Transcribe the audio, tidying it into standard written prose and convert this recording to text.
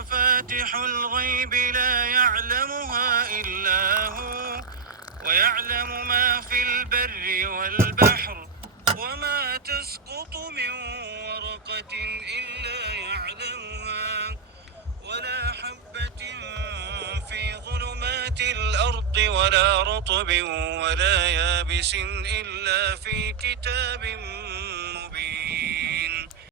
مفاتح الغيب لا يعلمها إلا هو ويعلم ما في البر والبحر وما تسقط من ورقة إلا يعلمها ولا حبة في ظلمات الأرض ولا رطب ولا يابس إلا في كتاب مبين.